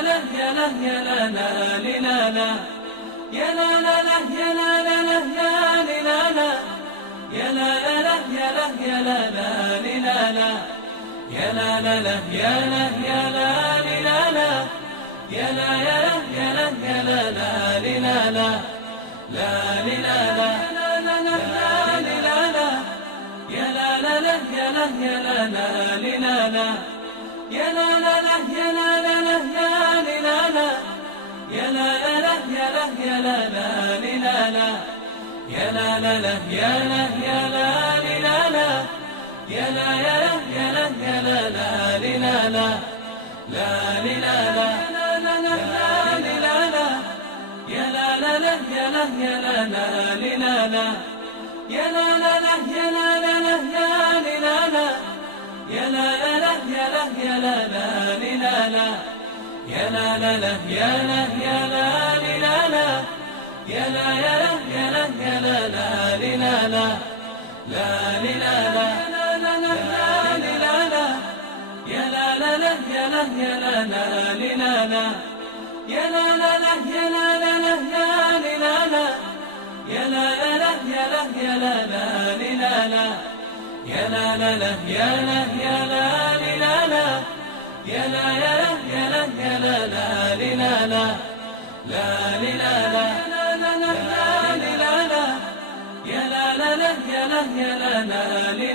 لا يا لا يا لا لا لا لا يا لا لا لا يا لا لا لا يا لا لا يا لا يا لا يا لا يا لا لا لا يا لا يا لا لا يا لا يا لا يا لا يا لا لا لا لا لا لا لا يا لا لا لا يا لا يا لا لا لا يا لا لا لا يا لا لا لا يا لا لا يا لا يا لا لا يا لا لا لا يا لا يا لا لا يا لا يا لا يا لا يا لا لا لا لا يا لا لا لا يا لا يا لا لا يا لا لا لا يا لا لا لا يا لا لا لا يا لا يا لا لا يا لا لا لا يا لا يا لا لا يا لا يا لا يا لا يا لا لا لا يا لا لا لا يا لا يا لا لا يا لا لا لا يا لا لا لا يا لا لا لا يا لا يا لا لا يا لا لا لا يا لا يا لا يا لا يا لا يا لا يا لا لا يا لا لا لا يا لا يا لا يا لا